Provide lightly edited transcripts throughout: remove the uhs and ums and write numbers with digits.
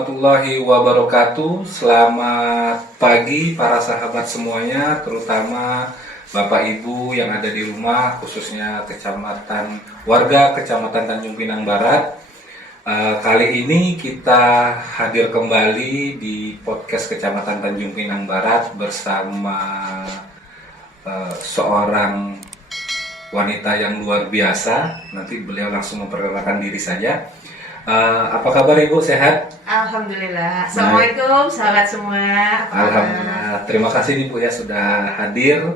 warahmatullahi wabarakatuh. Selamat pagi para sahabat semuanya, terutama Bapak Ibu yang ada di rumah, khususnya warga Kecamatan Tanjung Pinang Barat. Kali ini kita hadir kembali di podcast Kecamatan Tanjung Pinang Barat bersama seorang wanita yang luar biasa. Nanti beliau langsung memperkenalkan diri saja. Apa kabar Ibu, sehat? Alhamdulillah. Assalamualaikum sahabat semua. Alhamdulillah. Terima kasih nih Bu ya sudah hadir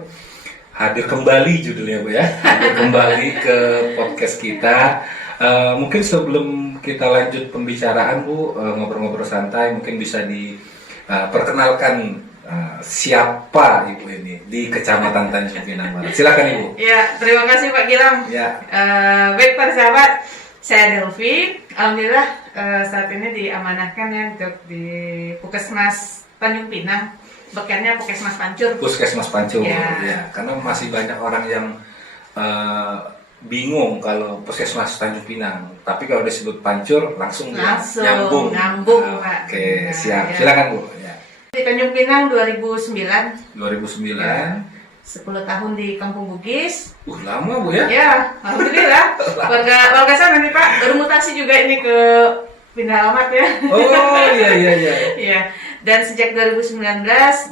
kembali judulnya Bu ya. Hadir kembali ke podcast kita. Mungkin sebelum kita lanjut pembicaraan Bu, ngobrol-ngobrol santai, mungkin bisa diperkenalkan siapa Ibu ini di Kecamatan Tanjung Pinang Barat. Silakan Ibu. Ya, terima kasih Pak Gilang. Ya. Baik para sahabat, saya Delvi. Alhamdulillah saat ini diamanahkan ya untuk di Puskesmas Tanjung Pinang. Bekannya Puskesmas Pancur. Puskesmas Pancur. Ya. Ya, karena masih banyak orang yang bingung kalau Puskesmas Tanjung Pinang. Tapi kalau disebut Pancur langsung nyambung. Pak. Oke, siap. Ya. Silakan Bu. Ya. Di Tanjung Pinang 2009. 2009. Ya. 10 tahun di Kampung Bugis. Lama Bu ya? Ya, alhamdulillah. Warga sana nih Pak, baru mutasi juga ini ke pindah alamat ya. Oh iya. Iya. Dan sejak 2019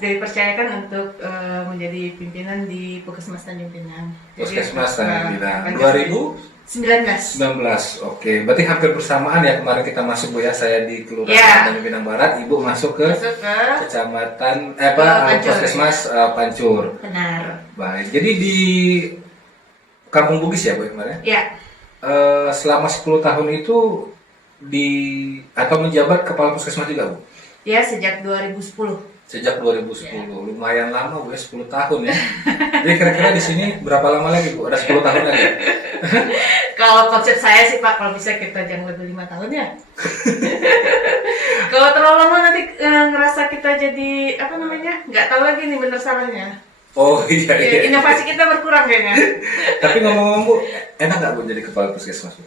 dipercayakan untuk menjadi pimpinan di Puskesmas Tanjung Pinang. Puskesmas Tanjung Pinang. 2019. Oke. Berarti hampir bersamaan ya kemarin kita masuk Bu ya. Saya di Kelurahan Ya. Tanjung Pinang Barat, Ibu masuk ke Kecamatan Puskesmas Pancur. Benar. Baik. Jadi di Kampung Bugis ya Bu kemarin? Ya. Selama 10 tahun itu atau menjabat kepala puskesmas juga Bu? Ya, sejak 2010. Sejak 2010. Ya. Lumayan lama Bu ya, 10 tahun ya. Jadi kira-kira di sini berapa lama lagi Bu? Ada 10 tahun lagi? Kalau konsep saya sih Pak, kalau bisa kita jangan lebih 5 tahun ya. Kalau terlalu lama nanti ngerasa kita jadi nggak tahu lagi nih benar salahnya. Oh iya. Inovasi kita berkurang kayaknya. Tapi ngomong-ngomong Bu, enak nggak Bu jadi kepala puskesmas Bu?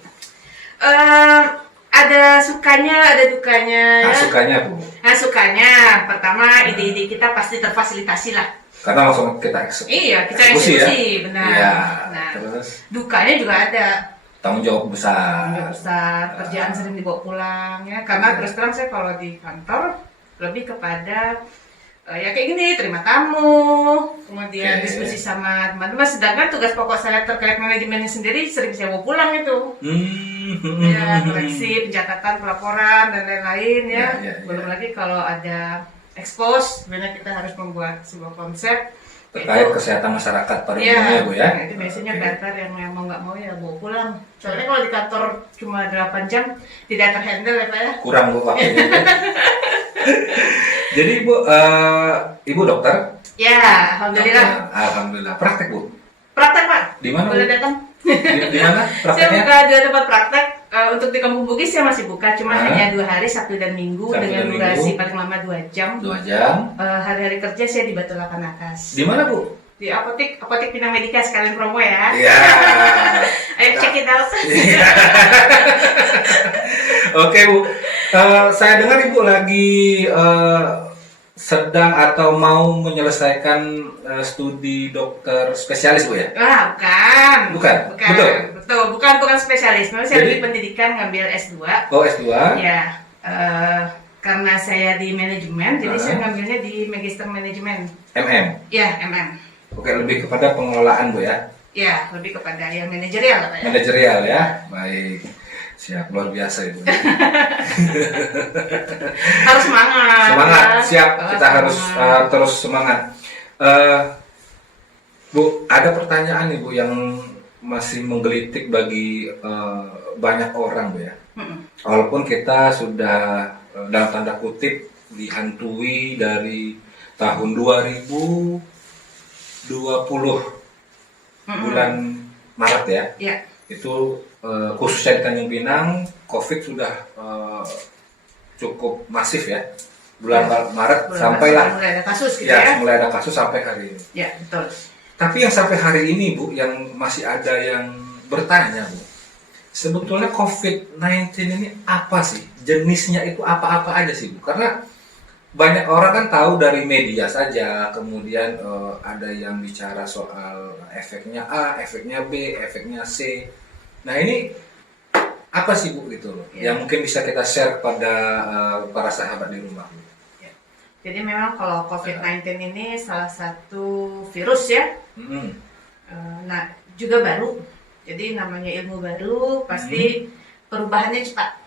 Ada sukanya, ada dukanya. Sukanya Bu? Sukanya, pertama ide-ide kita pasti terfasilitasi lah. Karena langsung kita eksekusi. Iya, kita eksekusi, ya? Benar. Iya. Nah, terus? Dukanya juga ada. Tanggung jawab besar. Kerjaan sering dibawa pulang ya. Karena terus terang saya kalau di kantor lebih kepada ya kayak gini, terima tamu, kemudian diskusi sama teman-teman. Sedangkan tugas pokok saya terkait manajemennya sendiri sering saya bawa pulang itu. Ya, koleksi, pencatatan, pelaporan dan lain-lain ya. Belum lagi kalau ada expose, sebenarnya kita harus membuat sebuah konsep terkait kesehatan masyarakat pada umumnya Bu ya. Itu biasanya kantor yang mau nggak mau ya bawa pulang. Soalnya kalau di kantor cuma 8 jam tidak terhandle ya Pak ya. Kurang Bu waktunya. Jadi Ibu dokter? Ya, alhamdulillah. Alhamdulillah. Praktek Bu? Praktek Pak. Di mana? Boleh datang. Di mana Saya prakteknya? buka 2 tempat praktek. Untuk di Kampung Bugis saya masih buka, cuma hanya 2 hari, Sabtu dan Minggu, dengan durasi paling lama 2 jam. 2 jam. Hari-hari kerja saya di Batu Lapan Atas. Di mana Bu? Di Apotek Pinang Medika, sekalian promo ya. Iya. Ayo check it out. Oke Bu, saya dengar Ibu lagi sedang atau mau menyelesaikan studi dokter spesialis Bu ya? Bukan. Betul. Bukan spesialis. Saya di pendidikan ngambil S2. Oh S2? Ya, karena saya di manajemen, jadi saya ngambilnya di Magister Manajemen. MM? Ya, MM. Oke, lebih kepada pengelolaan Bu ya? Ya, lebih kepada yang manajerial Pak ya. Manajerial ya, baik. Siap, luar biasa Ibu. Harus semangat. Semangat, ya. siap. Kita harus terus semangat. Bu, ada pertanyaan nih Bu yang masih menggelitik bagi banyak orang Bu ya. Walaupun kita sudah dalam tanda kutip dihantui dari tahun 2020 bulan Maret ya. Ya. Itu khususnya di Tanjung Pinang, COVID sudah cukup masif ya. Bulan Maret sampailah mulai ada kasus gitu ya. Mulai ada kasus sampai hari ini. Ya, betul. Tapi yang sampai hari ini Bu, yang masih ada yang bertanya Bu, sebetulnya COVID-19 ini apa sih? Jenisnya itu apa-apa aja sih, Bu? Karena banyak orang kan tahu dari media saja, kemudian ada yang bicara soal efeknya A, efeknya B, efeknya C. Nah ini apa sih Bu gitu loh, yang mungkin bisa kita share kepada para sahabat di rumah, Bu? Ya. Jadi memang kalau COVID-19 ini salah satu virus ya, nah juga baru. Jadi namanya ilmu baru, pasti perubahannya cepat.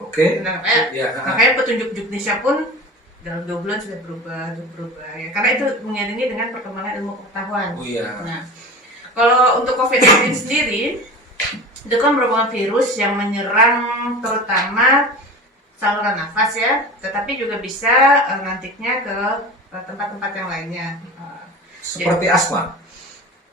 Oke. Nah, Ya. makanya petunjuk juknisnya pun dalam 2 bulan sudah berubah ya. Karena itu mengiringi dengan perkembangan ilmu pengetahuan. Oh iya. Nah, kalau untuk COVID-19 sendiri, itu kan merupakan virus yang menyerang terutama saluran nafas ya, tetapi juga bisa nantinya ke tempat-tempat yang lainnya. Seperti asma.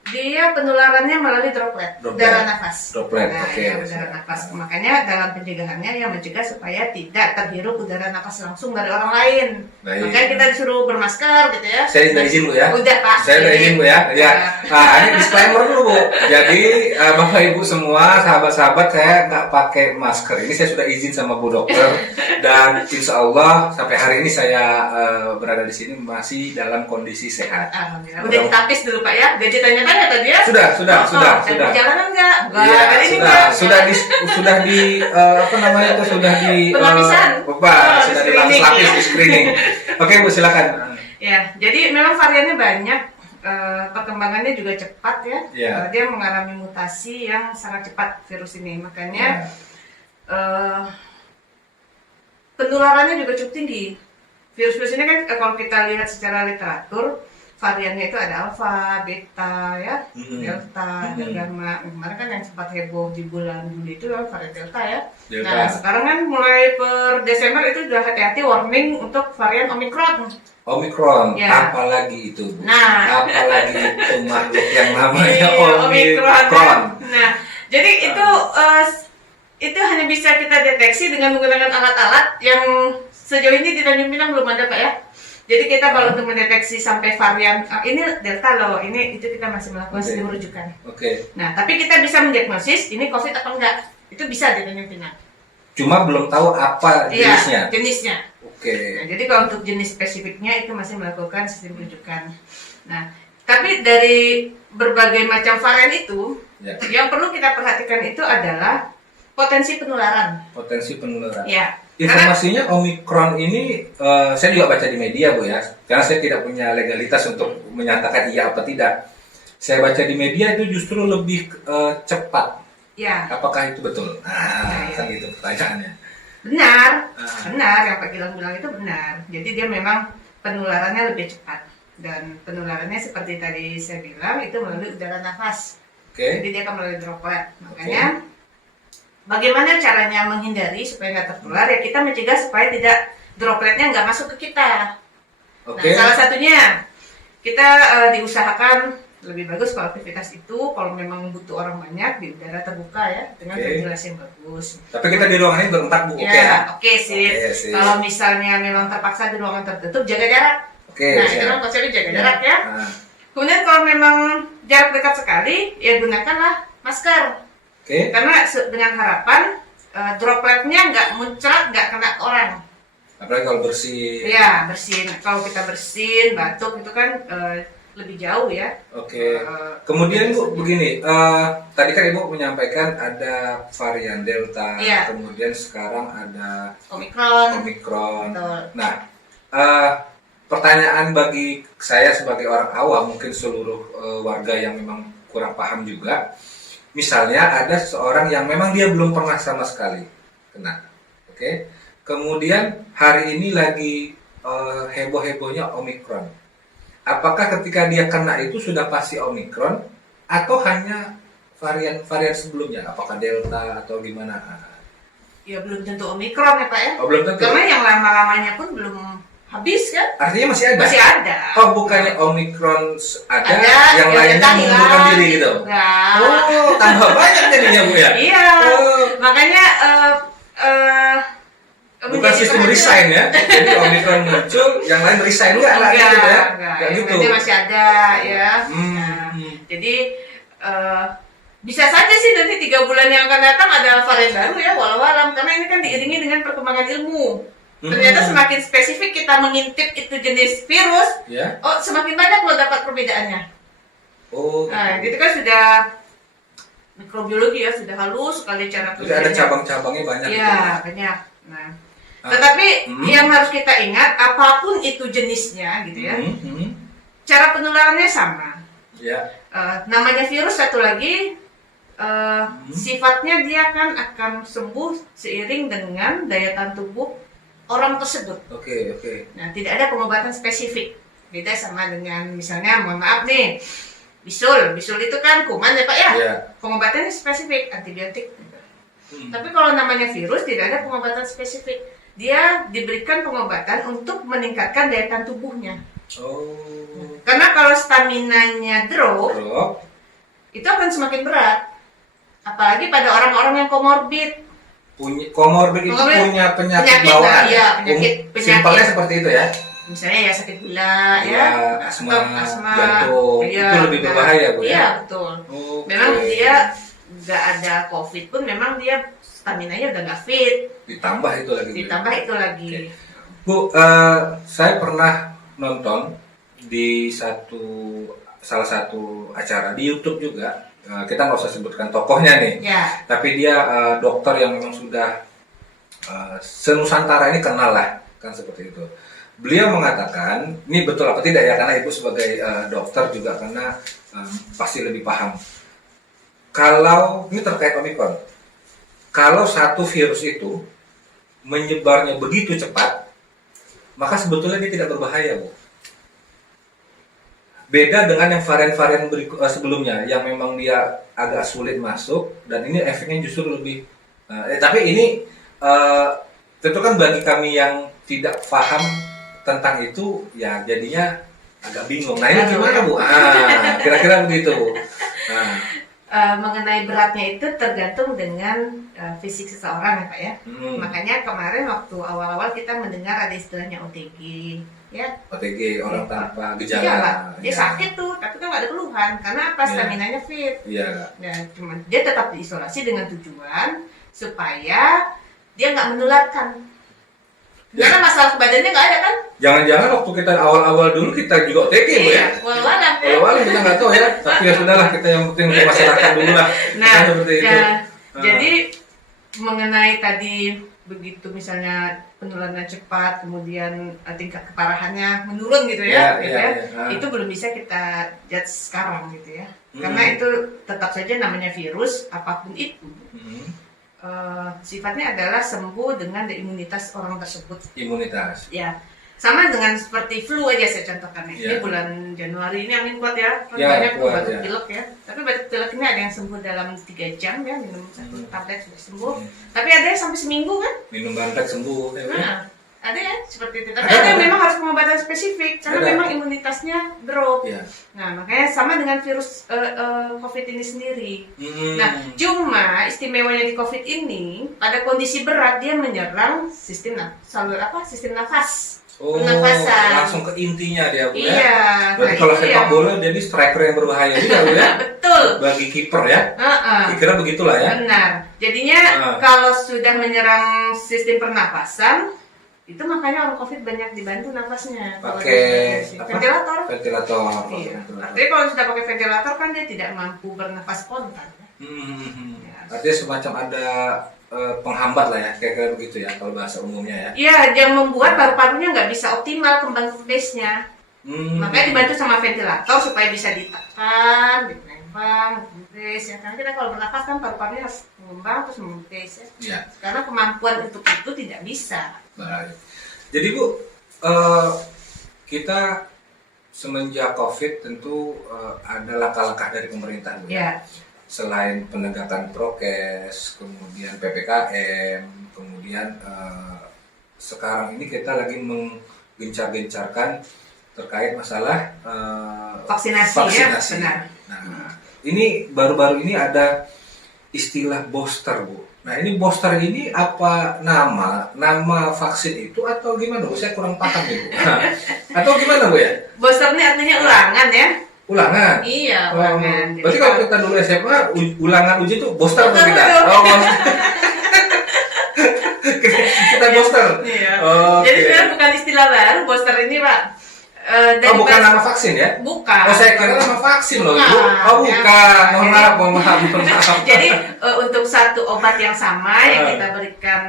Dia penularannya melalui droplet. Udara nafas. Droplet, Nah, oke. ya, udara nafas. Makanya dalam pencegahannya yang mencegah supaya tidak terhirup udara nafas langsung dari orang lain. Baik. Makanya kita disuruh bermasker gitu ya. Saya udah izin Bu ya. Udah Pak. Saya udah izin Bu ya. Ya. Nah, ini disclaimer dulu Bu. Jadi Bapak Ibu semua, sahabat-sahabat, saya nggak pakai masker. Ini saya sudah izin sama Bu Dokter. Dan insya Allah sampai hari ini saya berada di sini masih dalam kondisi sehat. Alhamdulillah. Udah ditapis dulu Pak ya. Gaji tanya-tanya tadi ya. Sudah. Sudah. Perjalanan enggak? Iya, kali ini sudah. enggak. Sudah di apa namanya itu sudah di Pelapisan. sudah dilapis-lapis di screening. Oke Bu, silakan. Ya, jadi memang variannya banyak, perkembangannya juga cepat ya. Ya. Dia mengalami mutasi yang sangat cepat virus ini, makanya penularannya juga cukup tinggi. Virus-virus ini kan kalau kita lihat secara literatur, variannya itu ada alfa, beta, ya, delta, dan gamma. Kemarin kan yang sempat heboh di bulan Juli itu varian delta ya. Delta. Nah sekarang kan mulai per Desember itu sudah hati-hati warning untuk varian Omicron. Omicron, Ya. apalagi itu Bu? Nah. Apalagi itu makhluk yang namanya Iya, Omicron. Nah, jadi itu hanya bisa kita deteksi dengan menggunakan alat-alat yang sejauh ini di Tanjung Pinang belum ada Pak ya. Jadi kita kalau untuk mendeteksi sampai varian ini delta loh, ini itu kita masih melakukan studi rujukan. Oke. Nah, tapi kita bisa mendiagnosis ini COVID apa enggak. Itu bisa di Tanjung Pinang. Cuma belum tahu apa jenisnya. Iya, jenisnya. Oke. Nah, jadi kalau untuk jenis spesifiknya itu masih melakukan sistem rujukan. Nah, tapi dari berbagai macam varian itu, yang perlu kita perhatikan itu adalah potensi penularan. Potensi penularan. Ya. Informasinya Omicron ini saya juga baca di media Bu ya, karena saya tidak punya legalitas untuk menyatakan iya apa tidak. Saya baca di media itu justru lebih cepat. Ya. Apakah itu betul? Kan itu pertanyaannya. Benar, benar yang Pak Gilang bilang itu benar. Jadi dia memang penularannya lebih cepat dan penularannya seperti tadi saya bilang itu melalui udara nafas. Jadi dia akan melalui droplet. Makanya bagaimana caranya menghindari supaya nggak tertular ya kita mencegah supaya tidak dropletnya nggak masuk ke kita. Nah salah satunya kita diusahakan lebih bagus kalau aktivitas itu kalau memang butuh orang banyak di udara terbuka ya dengan ventilasi yang bagus. Tapi kita di ruangan ini berempat Bu, Oke sih. Kalau misalnya memang terpaksa di ruangan tertutup jaga jarak. Nah itu kan konsepnya jaga jarak ya. Kemudian kalau memang jarak dekat sekali ya gunakanlah masker. Karena dengan harapan dropletnya nggak muncrat, nggak kena orang. Apalagi kalau bersin. Iya bersin. Kalau kita bersin, batuk itu kan lebih jauh ya. Kemudian Bu begini, tadi kan Ibu menyampaikan ada varian Delta, kemudian sekarang ada Omicron. Nah, pertanyaan bagi saya sebagai orang awam, mungkin seluruh warga yang memang kurang paham juga. Misalnya ada seseorang yang memang dia belum pernah sama sekali kena, kemudian hari ini lagi heboh-hebohnya Omicron. Apakah ketika dia kena itu sudah pasti Omicron atau hanya varian sebelumnya? Apakah Delta atau gimana? Ya belum tentu Omicron ya Pak ya. Belum tentu. Karena yang lama-lamanya pun belum habis kan? Artinya masih ada? Masih ada. Oh bukannya Omicron ada yang lainnya mengundurkan diri gitu? Oh tambah banyak jadinya Bu ya? Iya. Makanya bukan sistem resign ya, jadi Omicron muncul, yang lain resign gitu ya? Enggak gitu. Berarti masih ada ya. Jadi Bisa saja sih nanti 3 bulan yang akan datang ada varian baru ya, walau alam, karena ini kan diiringi dengan perkembangan ilmu. Ternyata semakin spesifik kita mengintip itu jenis virus, oh semakin banyak lo dapat perbedaannya. Nah, itu kan sudah mikrobiologi ya, sudah halus sekali cara kerjanya. Jadi ada cabang-cabangnya banyak. Iya, banyak. Nah, tetapi yang harus kita ingat, apapun itu jenisnya gitu ya, cara penularannya sama. Namanya virus satu lagi, sifatnya dia akan sembuh seiring dengan daya tahan tubuh orang tersebut. Oke. Nah, tidak ada pengobatan spesifik. Beda sama dengan misalnya, mohon maaf nih, bisul itu kan kuman ya Pak ya. Pengobatannya spesifik, antibiotik. Tapi kalau namanya virus tidak ada pengobatan spesifik. Dia diberikan pengobatan untuk meningkatkan daya tahan tubuhnya. Karena kalau staminanya drop, itu akan semakin berat. Apalagi pada orang-orang yang komorbid. Komorbid itu punya penyakit bawaan. Iya, penyakit. Simpelnya seperti itu ya. Misalnya ya sakit gula, asma, jantung, itu lebih berbahaya Bu ya. Iya betul. Memang dia nggak ada COVID pun, memang dia staminanya udah nggak fit. Ditambah itu lagi. Bu, saya pernah nonton di salah satu acara di YouTube juga. Kita nggak usah sebutkan tokohnya nih, tapi dia dokter yang memang sudah senusantara ini kenal lah, kan seperti itu. Beliau mengatakan, ini betul apa tidak ya, karena ibu sebagai dokter juga, karena pasti lebih paham. Kalau ini terkait Omikron, kalau satu virus itu menyebarnya begitu cepat, maka sebetulnya dia tidak berbahaya Bu. Beda dengan yang varian-varian sebelumnya yang memang dia agak sulit masuk, dan ini efeknya justru lebih tapi ini tentu kan bagi kami yang tidak paham tentang itu ya jadinya agak bingung. Nah ini gimana Bu? Kira-kira begitu Bu. Mengenai beratnya itu tergantung dengan fisik seseorang ya Pak ya. Makanya kemarin waktu awal-awal kita mendengar ada istilahnya OTG ya. OTG, orang tanpa gejala. Dia sakit tuh, tapi kan nggak ada keluhan karena apa, staminanya fit. Dan cuman dia tetap diisolasi dengan tujuan supaya dia nggak menularkan. Karena masalah badannya nggak ada kan? Jangan-jangan waktu kita awal-awal dulu kita juga OTG Bu ya? Walau-walau kita nggak tahu ya, tapi ya sudahlah, kita yang penting untuk masyarakat dulu lah. Nah, jadi mengenai tadi begitu misalnya penularannya cepat, kemudian tingkat keparahannya menurun gitu ya, itu belum bisa kita judge sekarang gitu ya. Karena itu tetap saja namanya virus, apapun itu. Sifatnya adalah sembuh dengan imunitas orang tersebut. Imunitas. Ya, sama dengan seperti flu aja saya contohkan. Ini bulan Januari ini angin kuat ya, banyak batuk pilek ya. Tapi batuk pilek ini ada yang sembuh dalam 3 jam ya, minum 1 tablet sudah sembuh. Tapi ada yang sampai seminggu kan? Minum bantek sembuh. Ada ya seperti itu. Tapi ada yang memang harus pengobatan spesifik karena memang imunitasnya drop. Nah, makanya sama dengan virus COVID ini sendiri. Nah, cuma istimewanya di COVID ini pada kondisi berat dia menyerang sistem nafas. Pernafasan. Langsung ke intinya dia Bu ya. Iya. Berarti kalau sepak bola dia ini striker yang berbahaya juga Bu ya. Betul. Bagi kiper ya. Kira begitulah ya. Benar. Jadinya kalau sudah menyerang sistem pernafasan, itu makanya orang COVID banyak dibantu nafasnya pakai ventilator. Iya. Artinya kalau sudah pakai ventilator kan dia tidak mampu bernafas spontan. Artinya semacam ada penghambat lah ya, kayak begitu ya kalau bahasa umumnya ya. Iya, yang membuat paru-parunya nggak bisa optimal kembang kempesnya. Makanya dibantu sama ventilator supaya bisa ditekan, ditembang, kempes ya. Karena kita kalau bernafas kan paru-parunya harus mengembang terus mengempes ya. Karena kemampuan untuk itu tidak bisa. Baik. Jadi Bu, kita semenjak COVID tentu ada langkah-langkah dari pemerintah Bu. Selain penegakan prokes, kemudian PPKM, kemudian sekarang ini kita lagi menggencar-gencarkan terkait masalah vaksinasi. Ya, benar. Nah, ini baru-baru ini ada istilah booster Bu. Nah ini booster ini apa nama vaksin itu atau gimana Bu? Saya kurang paham Bu. Atau gimana Bu ya? Booster ini artinya ulangan ya? Ulangan. Iya, Oh, ulangan. Jadi berarti kalau kita dulu SMA, ulangan uji itu booster atau Booster tidak? dulu. Oh, booster. Kita booster. Iya. Oh, Jadi oke. sebenarnya bukan istilah baru booster ini, Pak. Oh, bukan nama vaksin ya? Bukan. Oh, saya kira nama vaksin loh, Ibu. Bukan. Oh, bukan. Ya. Mohon maaf, mohon maaf, mohon maaf. Jadi untuk satu obat yang sama yang Ah. kita berikan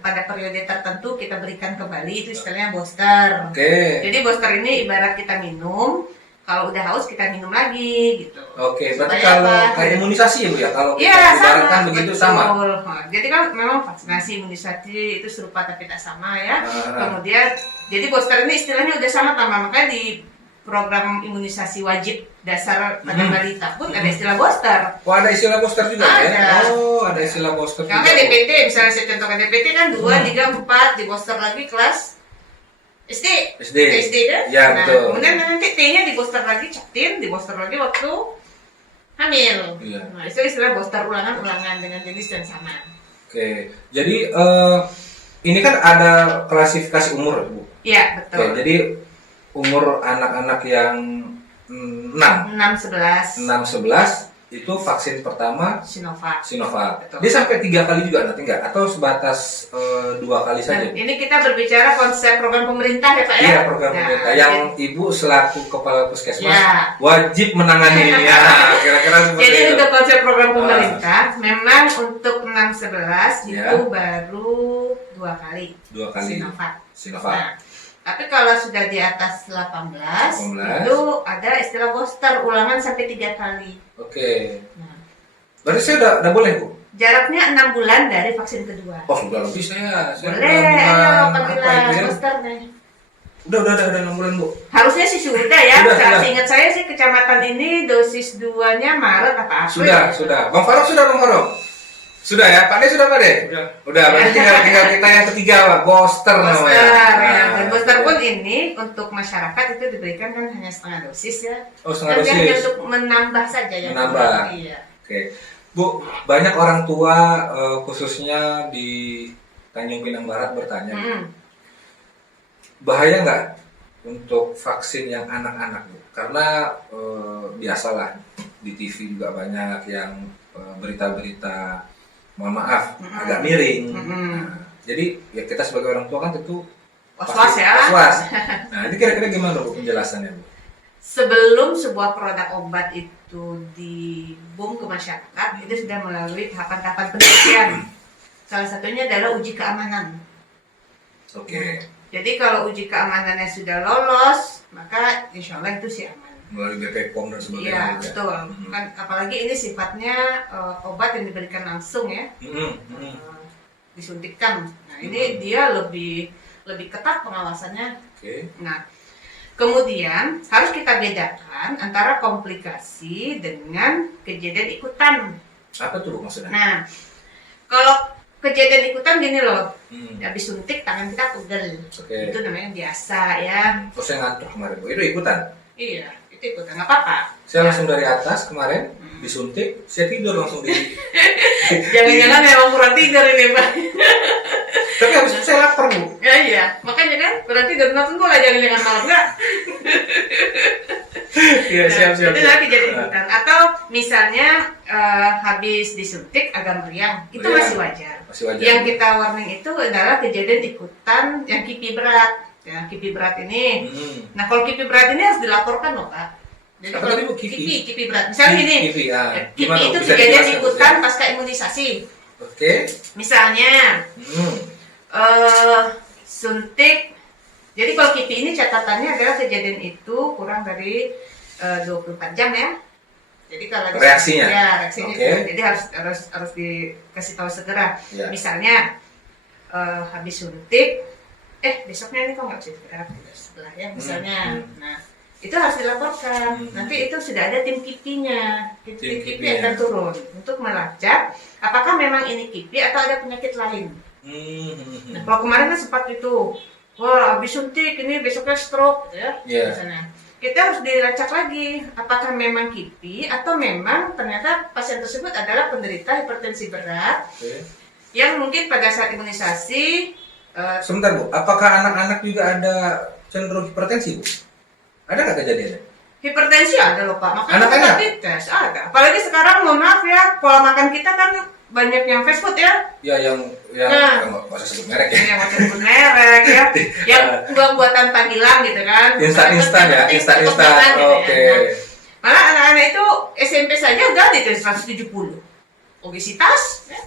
pada periode tertentu kita berikan kembali, itu istilahnya booster. Oke. Jadi booster ini ibarat kita minum, kalau udah haus kita minum lagi gitu. Oke, berarti Supaya kalau apa? kayak imunisasi ya Bu ya? Kalau kita Iya, ibaratkan sama. begitu Betul. sama. Nah, jadi kan memang vaksinasi imunisasi itu serupa tapi tak sama ya. Ah. Kemudian jadi booster ini istilahnya udah sama, makanya di program imunisasi wajib dasar pada balita pun ada istilah booster. Oh, ada istilah booster juga ya? Ada. Oh, ada istilah booster juga. Karena DPT, misalnya saya contohkan DPT kan 2, 3, 4, di booster lagi kelas SD. SD. SD kan? Ya, nah, betul. kemudian nanti T-nya di booster lagi captain, di booster lagi waktu hamil. Iya. Nah, itu istilah booster ulangan-ulangan dengan jenis yang sama. Oke, jadi ini kan ada klasifikasi umur Bu. Iya, betul. Oke, jadi umur anak-anak yang 6, 6, 11 11 itu vaksin pertama Sinovac. Sinovac. Betul. Dia sampai 3 kali juga nanti enggak? Atau sebatas 2 kali saja? Nah, ini kita berbicara konsep program pemerintah ya Pak ya? Iya, program Nah, pemerintah. Yang Ibu selaku kepala puskesmas Ya. wajib menangani ini. Ya, kira-kira seperti Jadi itu. untuk konsep program pemerintah, memang untuk 6-11 Ya. itu baru 2 kali 2 kali Sinovac. Sinovac. Nah, tapi kalau sudah di atas 18, 18. itu ada istilah booster ulangan sampai 3 kali. Oke. Nah, Berarti saya udah boleh Bu? jaraknya 6 bulan dari vaksin kedua. Oh, sudah lebih saya. Boleh, udah ayo bulan apabila apa itu ya? booster nih. Udah 6 bulan Bu. Harusnya sih sudah ya. Sudah. Seingat saya sih kecamatan ini dosis 2-nya Maret apa April. Sudah. Bang Farok sudah, Bang Farok? Sudah ya? Pak De sudah, Pak De? Udah, berarti tinggal kita yang ketiga, Pak. Booster namanya. Booster, ya. Nah, Dan booster pun ini untuk masyarakat itu diberikan kan hanya setengah dosis ya. Oh, setengah Dan hanya dosis. untuk menambah saja ya. Menambah. Iya. Oke. Bu, banyak orang tua khususnya di Tanjung Pinang Barat bertanya, Mm. bahaya nggak untuk vaksin yang anak-anak, Bu? Karena biasalah di TV juga banyak yang berita-berita, mohon maaf, agak miring. Nah, jadi ya kita sebagai orang tua kan tentu Was-was pasti ya. was-was. Nah, ini kira-kira gimana Bu penjelasannya, Bu? Sebelum sebuah produk obat itu diboom ke masyarakat, itu sudah melalui tahapan-tahapan penelitian. Salah satunya adalah uji keamanan. Oke. Jadi kalau uji keamanannya sudah lolos, maka insya Allah itu sih aman. Melalui BPOM dan sebagainya. Iya, juga. betul. Kan apalagi ini sifatnya obat yang diberikan langsung ya, disuntikkan. Nah, ini dia lebih ketat pengawasannya. Oke. Nah, kemudian harus kita bedakan antara komplikasi dengan kejadian ikutan. Apa tuh Bu maksudnya? Nah, kalau kejadian ikutan gini loh, Hmm. habis suntik tangan kita pegel. Oke. Itu namanya biasa ya. Terus saya ngantuk kemarin Bu. Itu ikutan. Iya, itu ikutan nggak apa-apa. Saya langsung dari atas kemarin disuntik, saya tidur langsung di. Jangan-jangan memang kurang tidur ini Pak. Tapi habis itu saya lapar Bu. Ya iya, makanya kan berarti tidur nonton bola jangan-jangan malam nggak. Iya siap. Itu lagi jadi ikutan. Atau misalnya habis disuntik agak meriang, itu Meriang. masih wajar. Masih wajar. Yang kita warning itu adalah kejadian ikutan yang kipi berat. Ya, kipi berat ini. Nah, kalau kipi berat ini harus dilaporkan loh, Pak. Jadi Apa kalau tadi, Bu? Kipi? kipi berat. Misalnya gini, Kipi, ah. kipi Gimana, Bu? itu Bisa kejadian dijelaskan, Bu? ikutan pasca imunisasi. Oke. Misalnya suntik. Jadi kalau kipi ini catatannya adalah kejadian itu kurang dari 24 jam ya. Jadi kalau Reaksinya? Ya, reaksinya. Oke. Itu. Jadi harus dikasih tahu segera. Ya. Misalnya habis suntik, besoknya ini kok nggak bisa istirahat sebelah ya misalnya. Nah, itu harus dilaporkan. Nanti itu sudah ada tim kipinya. Tim kipi kipinya. akan turun untuk melacak apakah memang ini kipi atau ada penyakit lain. Nah, kalau kemarin kan sempat itu, wah habis suntik ini besoknya stroke ya, Iya. misalnya. Kita harus dilacak lagi apakah memang kipi atau memang ternyata pasien tersebut adalah penderita hipertensi berat Oke. yang mungkin pada saat imunisasi Sebentar Bu, apakah anak-anak juga ada cenderung hipertensi Bu? Ada nggak kejadiannya? Hipertensi ada loh Pak, makanya Anak-anak? kita dites ada. Apalagi sekarang mohon maaf ya, pola makan kita kan banyak yang fast food ya. Ya yang Nah. nggak usah sebut merek ya. Yang macam sebut merek ya, yang buatan Pagilang gitu kan. Instan ya, instan. Gitu ya. Oke. Nah, malah anak-anak itu SMP saja udah di 170 obesitas. Ya.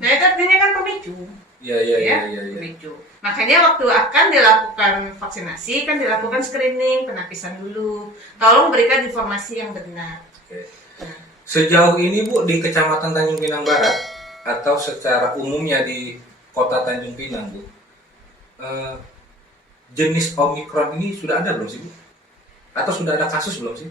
Nah itu artinya kan pemicu. Iya. Pemicu. Makanya waktu akan dilakukan vaksinasi kan dilakukan screening, penapisan dulu. Tolong berikan informasi yang benar. Oke. Sejauh ini Bu di Kecamatan Tanjung Pinang Barat atau secara umumnya di Kota Tanjung Pinang Bu, jenis Omikron ini sudah ada belum sih Bu? Atau sudah ada kasus belum sih?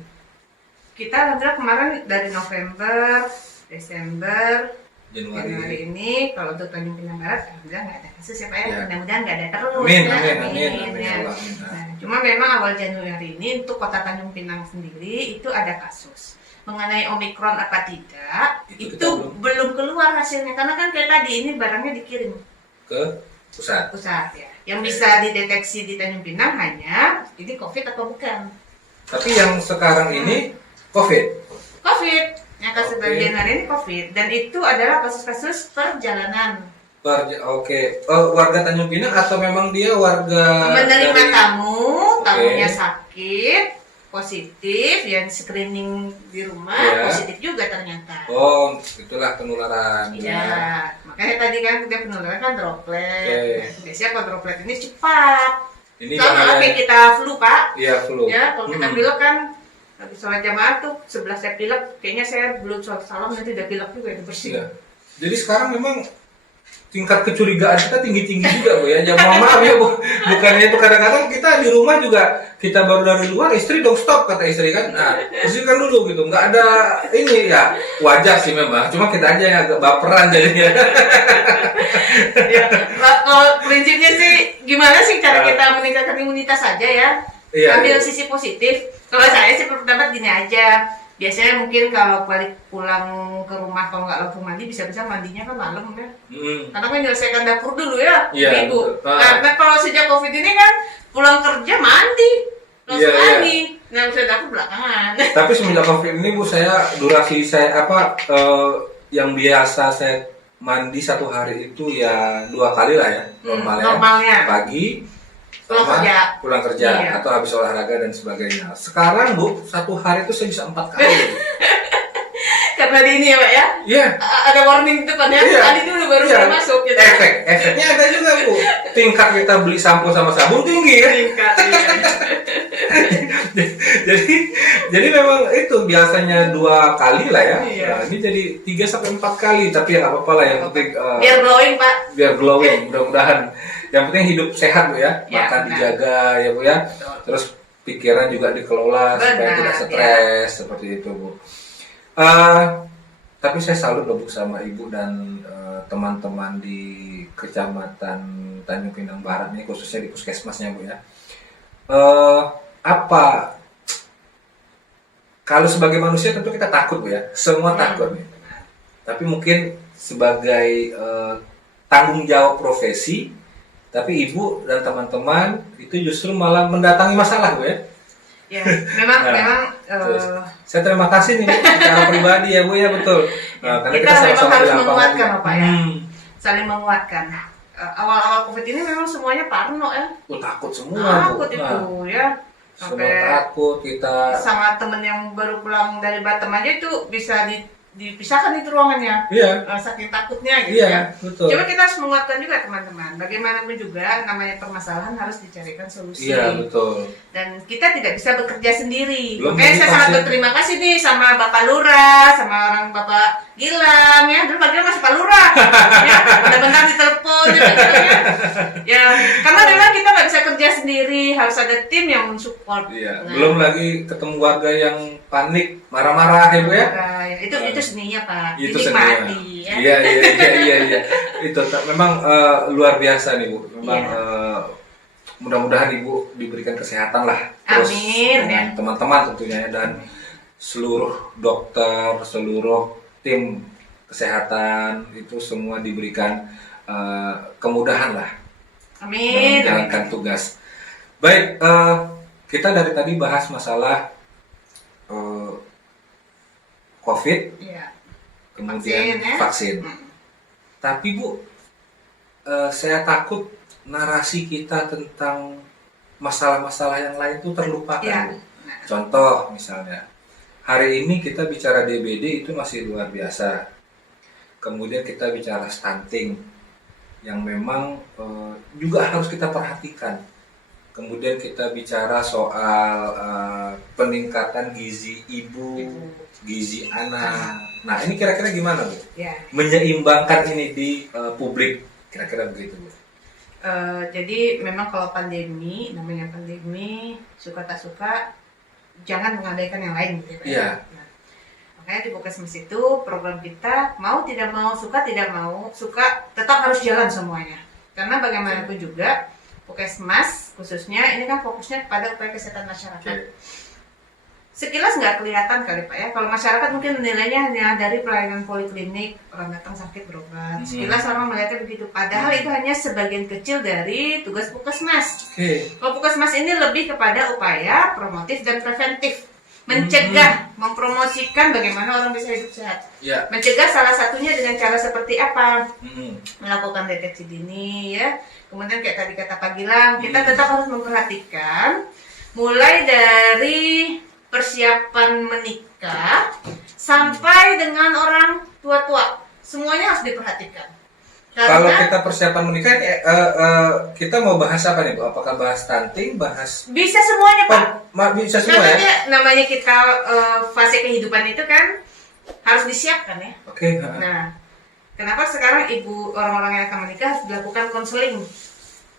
Kita alhamdulillah kemarin dari November, Desember, Januari. Januari ini kalau untuk Tanjung Pinang Barat alhamdulillah nggak ada kasus ya Pak ya. Ya. Mudah-mudahan nggak ada terus. Amin, ya. amin. Ya. Ya Allah, amin. Nah, cuma memang awal Januari ini untuk Kota Tanjung Pinang sendiri itu ada kasus. Mengenai Omikron apa tidak, Itu itu kita belum keluar hasilnya karena kan kayak tadi ini barangnya dikirim Ke pusat. pusat ya. Yang bisa dideteksi di Tanjung Pinang hanya ini COVID atau bukan. Tapi yang sekarang ini COVID. COVID, yang kasus Oke. Januari ini COVID dan itu adalah kasus-kasus perjalanan. Oke. Warga Tanjung Pinang atau memang dia warga Menerima dari- tamu, Oke. tamunya sakit, positif, yang screening di rumah Ya. positif juga ternyata. Oh, itulah penularan. Ya, makanya tadi kan kita penularan kan droplet. Oke. Biasanya kalau droplet ini cepat. Ini Sama bahaya. kayak kita flu Pak. Iya, flu. Ya, kalau kita Hmm. pilek kan habis sholat jamaah tuh sebelah saya pilek, kayaknya saya belum sholat salam nanti udah pilek juga itu bersih. Iya. Jadi sekarang memang tingkat kecurigaan kita tinggi-tinggi juga Bu ya. Ya mohon maaf ya Bu. Bukannya itu kadang-kadang kita di rumah juga kita baru dari luar istri dong stop kata istri kan. Nah, istri kan dulu gitu. Nggak ada ini ya wajar sih memang. Cuma kita aja yang agak baperan jadinya. Ya, kalau prinsipnya sih gimana sih cara Ya. kita meningkatkan imunitas saja ya? Iya, Ambil iya. sisi positif. Kalau saya sih berpendapat gini aja. Biasanya mungkin kalau balik pulang ke rumah kalau nggak langsung mandi bisa-bisa mandinya kan malam ya. Karena kan menyelesaikan dapur dulu ya, Iya, ibu. betul. Ah. Nah, kalau sejak COVID ini kan pulang kerja mandi, langsung Iya, iya. mandi. Nah, urusan dapur belakangan. Tapi semenjak COVID ini Bu saya durasi saya yang biasa saya mandi satu hari itu ya 2 kali lah ya normalnya. Normalnya. Pagi Pulang sama kerja. pulang kerja Iya. atau habis olahraga dan sebagainya. Sekarang Bu satu hari itu saya bisa 4 kali. Karena di ini ya Pak ya, Iya. ada warning di depannya. Iya. Tadi dulu baru Iya. boleh masuk gitu. Efeknya ada juga Bu. Tingkat kita beli sampo sama sabun tinggi ya. Tingkat, iya. jadi memang itu biasanya 2 kali lah ya. Iya. Nah, ini jadi 3 sampai 4 kali tapi ya nggak apa-apa lah yang penting Biar glowing Pak. biar glowing mudah-mudahan. Yang penting hidup sehat Bu ya. Ya, Makan benar. dijaga ya Bu ya. Betul. Terus pikiran juga dikelola supaya Benar, tidak ya. stres seperti itu Bu. Tapi saya salut loh Bu sama Ibu dan teman-teman di Kecamatan Tanjung Pinang Barat ini khususnya di puskesmasnya Bu ya. Apa kalau sebagai manusia tentu kita takut Bu ya, semua takut. Tapi mungkin sebagai tanggung jawab profesi, tapi Ibu dan teman-teman itu justru malah mendatangi masalah Bu ya. Ya, memang Nah, memang Terus, saya terima kasih nih Bu, secara pribadi ya Bu ya betul. Karena kita memang sama-sama harus di lapangan menguatkan juga. Bapak ya. Saling menguatkan. Awal-awal COVID ini memang semuanya parno ya. Takut semua Bu. Takut itu Nah, ya. semua Sampai takut kita. sama temen yang baru pulang dari Batam aja itu bisa dipisahkan itu ruangannya. Iya, Saking takutnya gitu iya ya. betul. Coba kita harus menguatkan juga teman-teman. Bagaimanapun juga namanya permasalahan harus dicarikan solusi. Iya betul. Dan kita tidak bisa bekerja sendiri. Belum Makanya lagi saya sangat pasien. berterima kasih nih sama Bapak Lurah, sama orang Bapak Gilang ya. Dulu Pak Gilang masih Pak Lurah. Ya, bentar-bentar ditelepon gitu ya. Ya, karena memang kita nggak bisa kerja sendiri, harus ada tim yang mensupport. Iya. Nah, Belum lagi ketemu warga yang panik, marah-marah ya Bu ya. itu seninya Pak. Itu Dinikmati, seninya. ya. Iya. Itu memang luar biasa nih Bu. Memang Iya. mudah-mudahan Ibu diberikan kesehatan lah. Terus Amin, dengan ya. teman-teman tentunya ya, dan seluruh dokter, seluruh tim kesehatan itu semua diberikan kemudahan lah Amin. menjalankan tugas. Baik, kita dari tadi bahas masalah COVID, Iya. kemudian Vaksin, ya. vaksin. Hmm. Tapi Bu, saya takut narasi kita tentang masalah-masalah yang lain itu terlupakan, Iya. Bu. Contoh misalnya, hari ini kita bicara DBD itu masih luar biasa. Kemudian kita bicara stunting yang memang juga harus kita perhatikan. Kemudian kita bicara soal peningkatan gizi ibu, gizi anak. Nah, ini kira-kira gimana, Bu? Ya. Menyeimbangkan ini di publik, kira-kira begitu, Bu. Jadi memang kalau pandemi, namanya pandemi, suka tak suka, jangan mengabaikan yang lain gitu ya, Pak. Iya. Nah, makanya di Puskesmas itu program kita mau tidak mau, suka tidak mau, suka tetap harus jalan semuanya. Karena bagaimanapun juga Puskesmas khususnya ini kan fokusnya kepada upaya kesehatan masyarakat. Sekilas nggak kelihatan kali Pak ya, kalau masyarakat mungkin menilainya hanya dari pelayanan poliklinik, orang datang sakit berobat. Sekilas orang melihatnya begitu, padahal itu hanya sebagian kecil dari tugas Puskesmas. Kalau Puskesmas ini lebih kepada upaya promotif dan preventif, mencegah, mempromosikan bagaimana orang bisa hidup sehat. Ya. Mencegah salah satunya dengan cara seperti apa? Melakukan deteksi dini ya. Kemudian kayak tadi kata Pak Gilang, kita tetap harus memperhatikan mulai dari persiapan menikah sampai dengan orang tua-tua, semuanya harus diperhatikan. Kalau kita persiapan menikah, kita mau bahas apa nih, Bu? Apakah bahas stunting, bahas bisa semuanya Pak. Bisa semua ya? Namanya, namanya kita fase kehidupan itu kan harus disiapkan ya. Oke. Nah, kenapa sekarang ibu orang-orang yang akan menikah harus dilakukan konseling?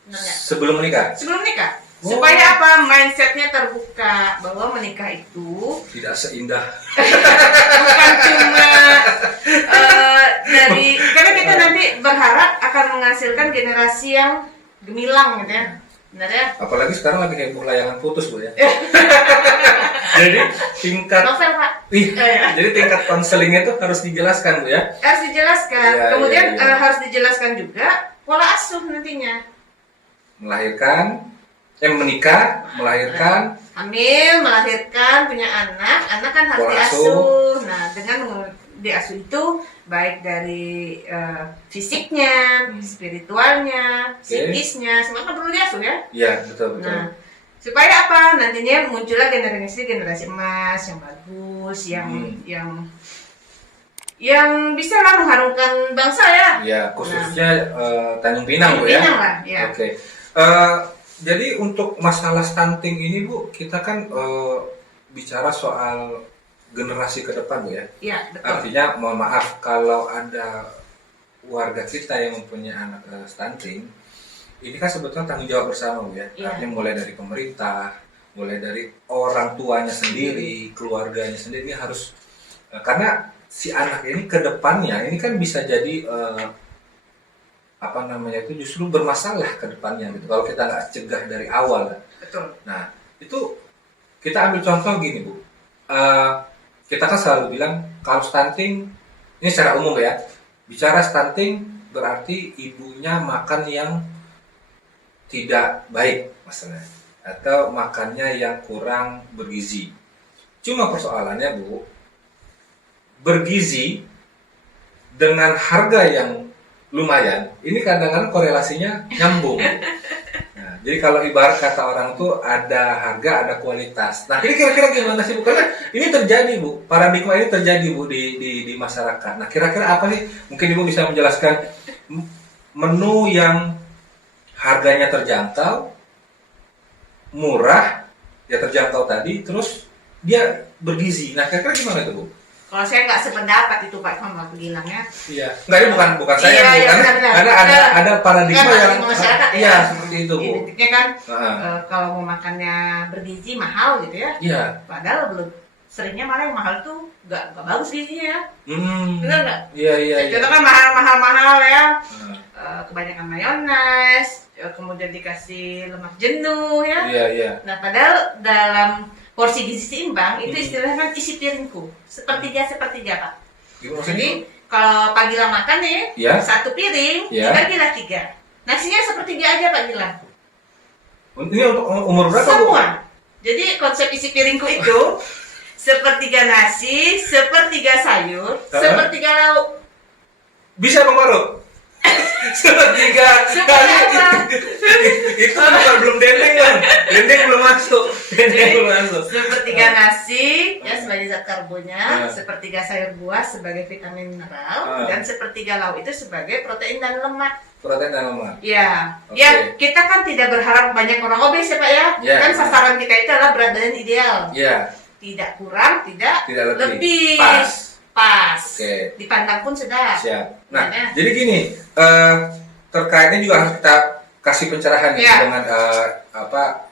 Benar nggak? Sebelum menikah? Sebelum menikah. Oh. Supaya apa? Mindsetnya terbuka bahwa menikah itu Tidak seindah. bukan cuma dari, karena kita nanti berharap akan menghasilkan generasi yang gemilang gitu ya. Benar ya? Apalagi sekarang lagi heboh layangan putus, Bu ya. Jadi tingkat Novel Pak. jadi tingkat konselingnya itu harus dijelaskan, Bu ya. Harus dijelaskan. Iya, Kemudian iya. harus dijelaskan juga pola asuh nantinya. Menikah, melahirkan, Hamil, melahirkan, punya anak kan harus Pola diasuh. Nah, dengan diasuh itu baik dari fisiknya, spiritualnya, psikisnya, semua kan perlu diasuh ya. iya betul. Nah, supaya apa? Nantinya muncullah generasi emas yang bagus, yang bisa lah mengharumkan bangsa ya. Iya, khususnya Tanjung Pinang, Bu ya. Pinang lah, ya. Oke. Jadi untuk masalah stunting ini, Bu, kita kan bicara soal generasi ke depan, Bu ya. Iya, betul. Artinya, mohon maaf kalau ada warga kita yang mempunyai anak stunting, ini kan sebetulnya tanggung jawab bersama, Bu ya. Iya. Artinya mulai dari pemerintah, mulai dari orang tuanya sendiri, keluarganya sendiri, ini harus karena si anak ini ke depannya ini kan bisa jadi itu justru bermasalah ke depannya gitu kalau kita nggak cegah dari awal. Betul. Nah, itu kita ambil contoh gini, Bu. Kita kan selalu bilang kalau stunting ini secara umum ya. Bicara stunting berarti ibunya makan yang tidak baik maksudnya atau makannya yang kurang bergizi. Cuma persoalannya, Bu, bergizi dengan harga yang lumayan, ini kadang-kadang korelasinya nyambung. Nah, jadi kalau ibarat kata orang tuh ada harga, ada kualitas. Nah, ini kira-kira gimana sih, Bu? Karena ini terjadi, Bu. Paradigma ini terjadi, Bu, di masyarakat. Nah, kira-kira apa sih? Mungkin Ibu bisa menjelaskan menu yang harganya terjangkau, murah, ya terjangkau tadi, terus dia bergizi. Nah, kira-kira gimana itu, Bu? Kalau saya nggak sependapat itu Pak sama Pak Gilang ya. Iya, enggak ini bukan saya, Iya, Bu. iya, Karena, benar. karena ada paradigma yang masyarakat iya ya. seperti itu, Bu. Intinya kan kalau mau makannya bergizi mahal gitu ya. Iya. Padahal belum seringnya malah yang mahal tuh nggak bagus gizinya ya. Benar nggak? Iya. Contoh kan mahal ya. Kebanyakan mayones, kemudian dikasih lemak jenuh ya. Iya. Nah, padahal dalam porsi gizi seimbang itu istilahnya isi piringku sepertiga Pak. Jadi kalau Pak Gilang makan nih satu piring dibagilah 3, nasinya sepertiga aja Pak Gilang. Ini untuk umur berapa, Bu? Semua. Jadi konsep isi piringku itu sepertiga nasi, sepertiga sayur, sepertiga lauk. Bisa Bang Faruk? Sepertiga kali itu bukan belum dendeng kan? Dendeng belum masuk. Sepertiga nasi ya sebagai zat karbonnya, sepertiga sayur buah sebagai vitamin mineral, dan sepertiga lauk itu sebagai protein dan lemak. Protein dan lemak. Ya, ya kita kan tidak berharap banyak orang obes ya Pak ya. Kan sasaran kita itu adalah berat badan ideal. Tidak kurang, tidak lebih. Pas. Dipandang pun sedap. Siap. Nah, jadi gini, terkaitnya juga harus kita kasih pencerahan dengan